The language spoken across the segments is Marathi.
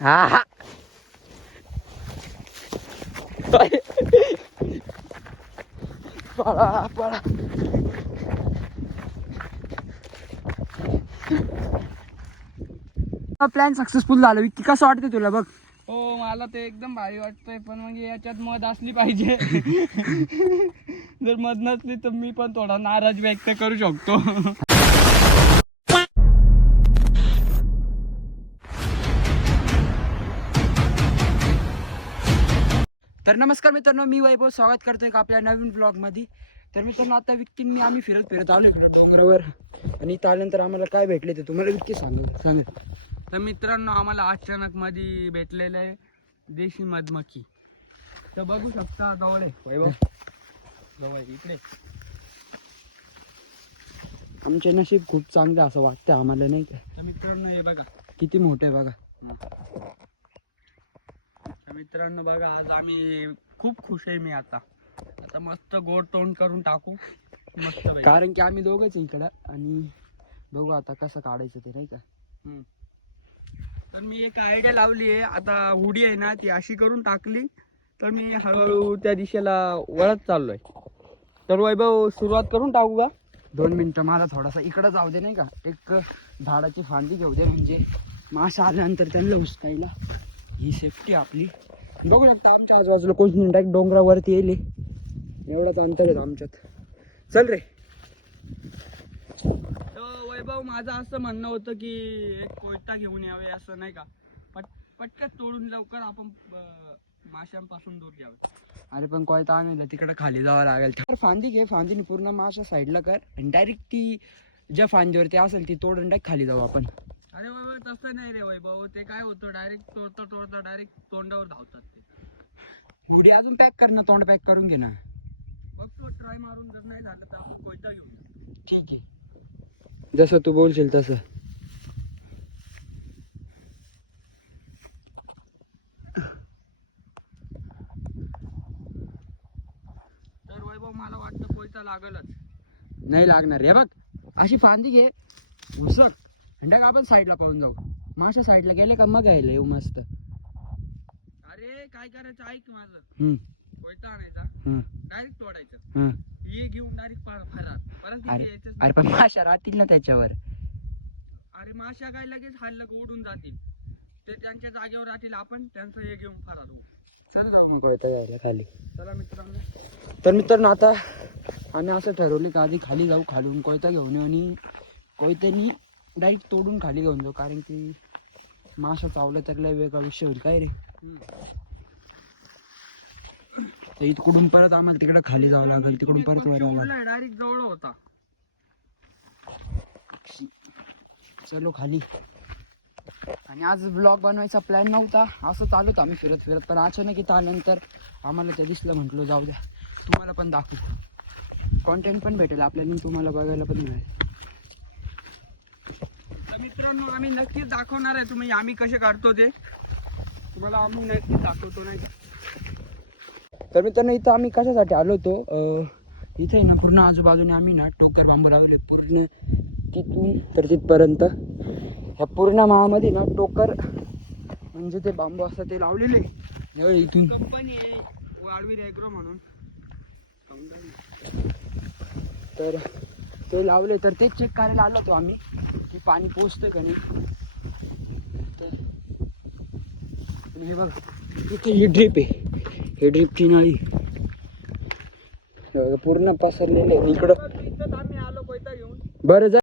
हा हा पळा पळा. प्लॅन सक्सेसफुल झाला. विक्की कसं वाटतं तुला बघ? हो मला ते एकदम भारी वाटतंय, पण म्हणजे याच्यात मध असली पाहिजे. जर मध नसली तर मी पण थोडा नाराज व्यक्त करू शकतो. तर नमस्कार मित्रांनो, मी वैभव स्वागत करतोय का आपल्या नवीन ब्लॉग मध्ये. तर मित्रांनो आता विक्की मी आम्ही फिरत आलो बरोबर, आणि इथं आल्यानंतर आम्हाला काय भेटले ते तुम्हाला विक्की सांगेल. तर मित्रांनो आम्हाला अचानक मध्ये भेटलेलं आहे देशी मधमक्खी. तर बघू शकता जवळ आहे वैभव, जवळ इकडे. आमचे नशीब खूप चांगले असं वाटतं आम्हाला, नाही का? तर मित्रांनो हे बघा किती मोठं आहे बघा. तर मित्रांनो बघा, आज आम्ही खूप खुश आहे. मी आता मस्त गोड तोंड करून टाकू मस्त पैकी. कारण की आम्ही दोघंच इकडं, आणि बघू आता कसं काढायचं ते, नाही का? तर मी एक आयडिया लावली आहे. आता उडी आहे ना ती अशी करून टाकली तर मी हळूहळू त्या दिशेला वळत चाललोय. तर वैभव सुरुवात करून टाकू का? 2 मिनिटं मला थोडासा इकडं जाऊ दे, नाही का? एक झाडाची फांदी घेऊ दे, म्हणजे माशा आल्यानंतर त्यांना उचकायला ही सेफ्टी आपली. बघू शकता आमच्या आजूबाजूला कोणी डायरेक्ट डोंगरावरती येईल. एवढंच अंतर आहे आमच्यात. चल रे. तर वैभव माझं असं म्हणणं होतं की एक कोयता घेऊन यावे, असं नाही का? पटकन तोडून लवकर आपण माशांपासून दूर घ्यावे. अरे पण कोयता आणायला तिकडे खाली जावं लागेल. तर फांदी घे, फांदीने पूर्ण माशा साईडला कर, आणि डायरेक्ट ती ज्या फांदीवरती असेल ती तोडून डायरेक्ट खाली जाऊ आपण. अरे वैभव तसं नाही रे वैभव, ते काय होतं डायरेक्ट तोडता डायरेक्ट तोंडावर धावतात ते. उडी अजून पॅक कर ना, तोंड पॅक करून घे ना. बघतो ट्राय मारून, जर नाही झालं तर आपण कोयता घेऊन. ठीक आहे, जसं तू बोलशील तसं. तर वैभव मला वाटतं कोयता लागलच. नाही लागणार रे. बघ अशी फांदी घे, घुसक, आणि आपण साईडला पाहून जाऊ. माशा साईडला गेले का मग यायला येऊ मस्त. अरे काय करायचं ऐक माझं. कोयता आणायचा, डायरेक्ट तोडायचं, ये घेऊन डायरेक्ट फरार. परत अरे पण माशा राहतील ना त्याच्यावर. अरे माशा काय लगेच हल्लं ओढून जातील, ते त्यांच्या जागेवर राहतील, आपण त्यांचं हे घेऊन फरार होऊ. चल जाऊ मग. कोयता घ्यायला खाली. चला मित्रांनो. तर मित्रांनो आता आम्ही असं ठरवले का आधी खाली जाऊ, खालून कोयता घेऊन येऊ, आणि कोयत्यानी डायरेक्ट तोडून खाली घेऊन जाऊ. कारण की माशा चावलं तर लय वेगळा विषय होईल काय रे. तर इथकडून परत आम्हाला तिकडे खाली जावं लागेल, तिकडून परत वर यावं लागेल. डायरेक्ट जवळ होता. चलो खाली. आणि आज ब्लॉग बनवायचा प्लॅन नव्हता, असं चालू होतं आम्ही फिरत फिरत, पण अचानक इथं आल्यानंतर आम्हाला ते दिसलं, म्हटलं जाऊ द्या तुम्हाला पण दाखवू, कॉन्टेंट पण भेटेल आपल्याला, तुम्हाला बघायला पण मिळेल. तर मित्रांनो आम्ही नक्कीच दाखवणार आहे, तुम्ही आम्ही कसे काढतो ते तुम्हाला आम्ही नक्कीच दाखवतो, नाही का? तर मित्रांनो इथं आम्ही कशासाठी आलो होतो, इथे ना पूर्ण आजूबाजूने आम्ही ना टोकर बांबू लावले, पूर्ण तिथून तर तिथपर्यंत. ह्या पूर्ण माळामध्ये ना टोकर म्हणजे ते बांबू असं ते लावलेले. इथून कंपनी आहे वाळवीर ॲग्रो म्हणून, तर ते लावले, तर तेच चेक करायला आलो होतो आम्ही की पाणी पोचतंय का नाही. तर हे बघ इथे ही ड्रीप आहे, हे ड्रीपची नळी पूर्ण पसरलेले इकडं. आम्ही आलो कोयता घेऊन. बरं जर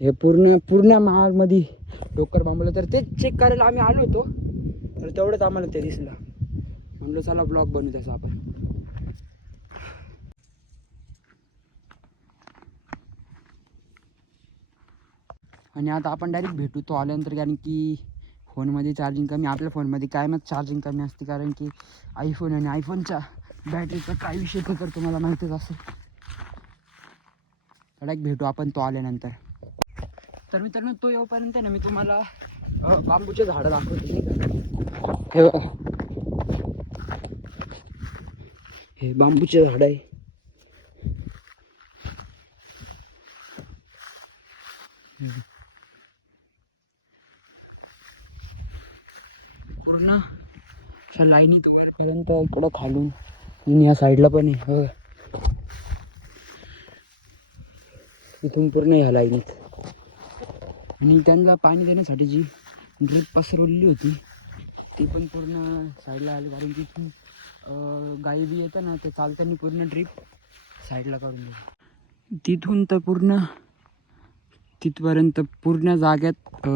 हे पूर्ण माळमध्ये डोकर बांबलं, तर तेच चेक करायला आम्ही आलो होतो. तर तेवढंच आम्हाला ते दिसलं, म्हणलं चला ब्लॉग बनवू त्याचा आपण. आणि आता आपण डायरेक्ट भेटू तो आल्यानंतर, कारण की फोनमध्ये चार्जिंग कमी, आपल्या फोनमध्ये काय मग चार्जिंग कमी असते, कारण की आयफोन आणि आयफोनच्या बॅटरीचा काय विषय तर तुम्हाला माहितीच असेल. डायरेक्ट भेटू आपण तो आल्यानंतर. तर मित्रांनो तो येऊपर्यंत ना मी तुम्हाला बांबूचे झाडं दाखवते. हे बघा, हे बांबूचे झाड आहे. पूर्ण अशा लाईनीत वरपर्यंत इकडं खालून आणि या साईडला पण आहे हो. इथून पूर्ण ह्या लाईनीत आणि त्यांना पाणी देण्यासाठी जी ड्रीप पसरवलेली होती ती पण पूर्ण साईडला आली, कारण की इथून गाई बी येतं ना, ते चालताना पूर्ण ड्रीप साईडला काढून दिली. तिथून तर पूर्ण तिथपर्यंत पूर्ण जाग्यात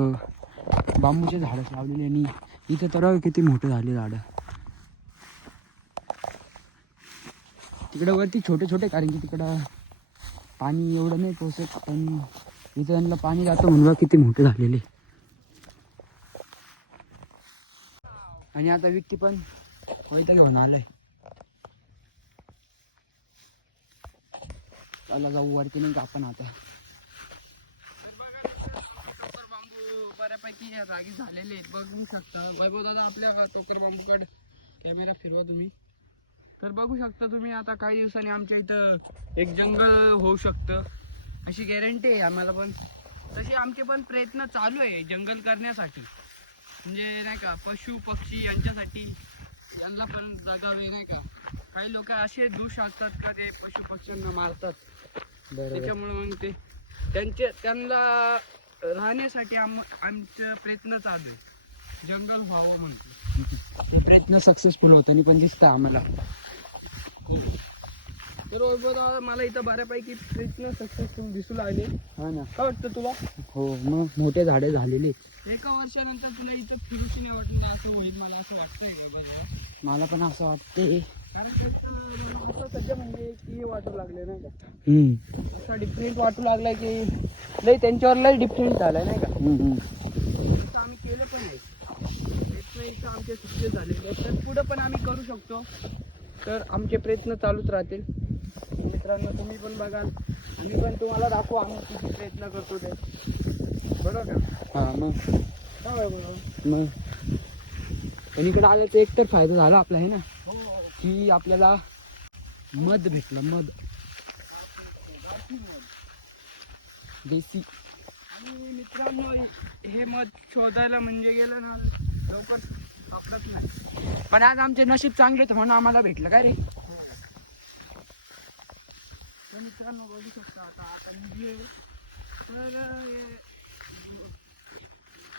बांबूचे झाडं लावलेली आणि इथं तर किती मोठे झाले झाडं. तिकडं वरती छोटे छोटे, कारण की तिकडं पाणी एवढं नाही पोचत, पण इथं त्यांना पाणी जातं म्हणून किती मोठे झालेले. आणि आता व्यक्ती पण कोयता घेऊन आलाय. चला जाऊ वरती, नाही का आपण आता. बांबू बऱ्यापैकी या जागी झालेले आहेत, बघू शकता. वैभव दादा आपल्या टोकर बांबूकडे कॅमेरा फिरवा तुम्ही, तर बघू शकता तुम्ही. आता काही दिवसांनी आमच्या इथं एक जंगल होऊ शकतं अशी गॅरंटी आहे आम्हाला. पण तसे आमचे पण प्रयत्न चालू आहे जंगल करण्यासाठी, म्हणजे नाही का पशु पक्षी यांच्यासाठी यांना पण जगावे, नाही का. काही लोक असे दोष असतात का ते पशु पक्ष्यांना मारतात, त्याच्यामुळे मग ते त्यांना राहण्यासाठी आमचं प्रयत्न चालू आहे जंगल व्हावं म्हणतो. प्रयत्न सक्सेसफुल होताना पण दिसतं आम्हाला. तर वैभव मला इथं बऱ्यापैकी प्रयत्न सक्सेसफुल दिसू लागले. हा ना. काय वाटतं तुला? हो मग मोठे झाडे झालेली. एका वर्षानंतर तुला इथं फिरूची नाही वाटलं असं होईल, मला असं वाटतंय वैभव. मला पण असं वाटते. सध्या म्हणजे की वाटू लागले नाही का, हम्म. असा डिफरंट वाटू लागलाय की लय त्यांच्यावर लय डिफरंट झालाय नाही का. इथं आम्ही केलं पण आहे प्रयत्न, इथं आमचे सक्सेस झालेले आहेत, तर पुढं पण आम्ही करू शकतो. तर आमचे प्रयत्न चालूच राहतील मित्रांनो. तुम्ही पण बघाल, आम्ही पण तुम्हाला दाखवू आम्ही किती प्रयत्न करतो ते, बरोबर का. हा मग काय बरोबर. मग पण इकडे आल्याचा एक तर फायदा झाला आपला आहे ना, हो की आपल्याला मध भेटलं. मध देसी. आणि मित्रांनो हे मध शोधायला म्हणजे गेलं ना लवकर सापडत नाही, पण आज आमचे नशीब चांगले होते म्हणून आम्हाला भेटलं काय रे. तर मित्रांनो बघू शकता आता आपण जे तर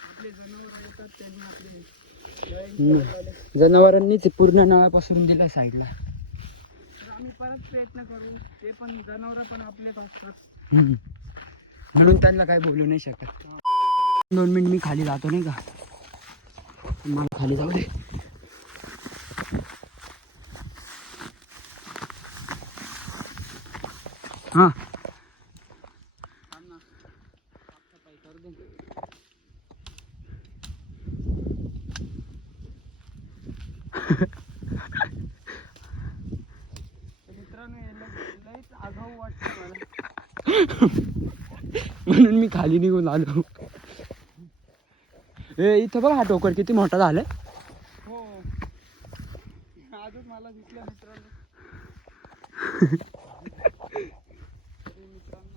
आपले जनावर येतात त्यांनी आपले जनावरांनीच पूर्ण नळा पसरून दिला साईडला. तर आम्ही परत प्रयत्न करू, ते पण जनावर पण आपलेच असतात. म्हणून त्यांना काय बोलू नाही शकत. 2 मिनिट मी खाली जातो नाही का, मला खाली जाऊ दे. हा मित्रांनो लईच आगाऊ वाटतं मला. म्हणून मी खाली निघून आलो. इथं बघ हा टोकर किती मोठा झालाय. हो आजच मला दिसलं मित्रांनो. मित्रांनो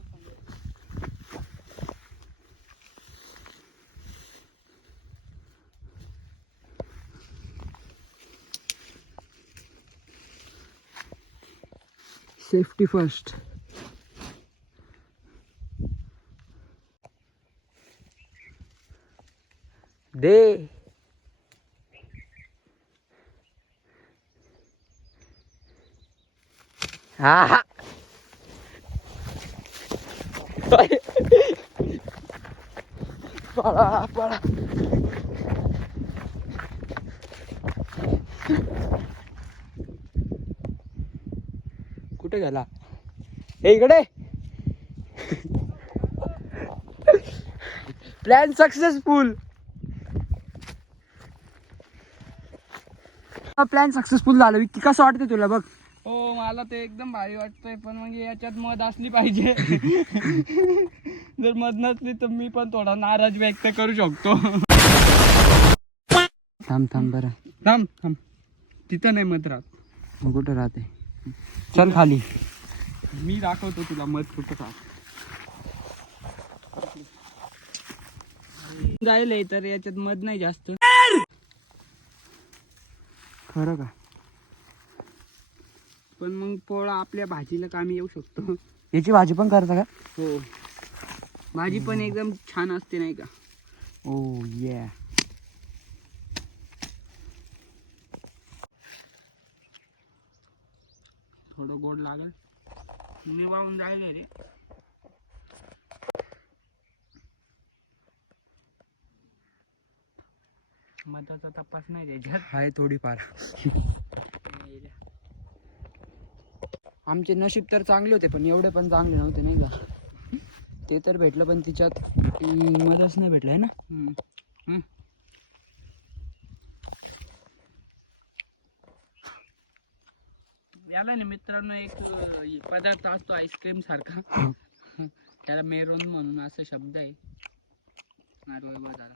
सेफ्टी फर्स्ट. दे हा पळा पळा. कुठे गेला हे इकडे. Plan successful. प्लॅन सक्सेसफुल झाला. विक्की कसं वाटतं तुला बघ. हो मला ते एकदम भारी वाटतंय, पण म्हणजे याच्यात मध असली पाहिजे. जर मध नसली तर मी पण थोडा नाराज व्यक्त करू शकतो. थांब थांब बरं. थांब थांब, तिथं नाही मध राहत. मग कुठं राहते. चल खाली. मी दाखवतो तुला मध कुठं राहत. जायलंय तर याच्यात मध नाही जास्त. खरं का? पण मग पोळा आपल्या भाजीला कामी येऊ शकतो. याची भाजी पण करता का? हो, भाजी पण एकदम छान असते नाही का? ओ ये. थोडं गोड लागेल, निवाळून जाईल रे. मधाचा तपास नाही त्याच्यात. हाय थोडीफार. आमचे नशीब तर चांगले होते, पण एवढे पण चांगले नव्हते नाही का? ते तर भेटलं, पण तिच्यात मदच नाही भेटलं आहे ना. याला ना मित्रांनो एक पदार्थ असतो आईस्क्रीम सारखा, त्याला मेरोन म्हणून असा शब्द आहे. नारळ बाजारा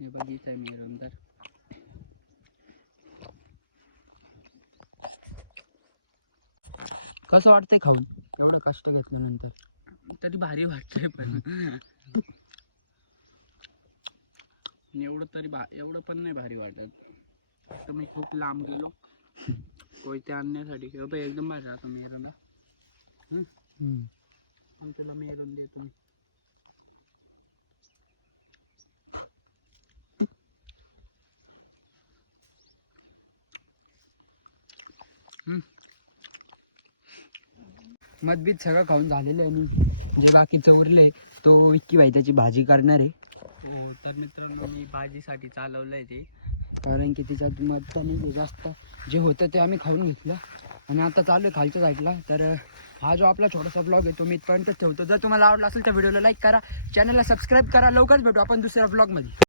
हे बघितलं आहे मेरोन. तर कसं वाटतंय खाऊन एवढं कष्ट घेतल्यानंतर? तरी भारी वाटतंय, पण एवढं तरी एवढं पण नाही भारी वाटत. तर मी खूप लांब गेलो कोयते आणण्यासाठी. एकदम भारी राहतो मेरोनला. तुला मेरून देतो मी. मतभेद सगळं खाऊन झालेलं आहे. आणि जे बाकीचं उरलंय तो विक्की भाई त्याची भाजी करणार आहे. तर मित्रांनो मी भाजीसाठी चालवलंय ते, कारण की तिच्यात मत नाही जास्त. जे होतं ते आम्ही खाऊन घेतलं आणि आता चालू आहे खालच्या साईडला. तर हा जो आपला छोटासा ब्लॉग आहे तो मी इथपर्यंतच ठेवतो. जर तुम्हाला आवडला असेल तर व्हिडिओला लाईक करा, चॅनलला सबस्क्राईब करा. लवकरच भेटू आपण दुसऱ्या ब्लॉगमध्ये.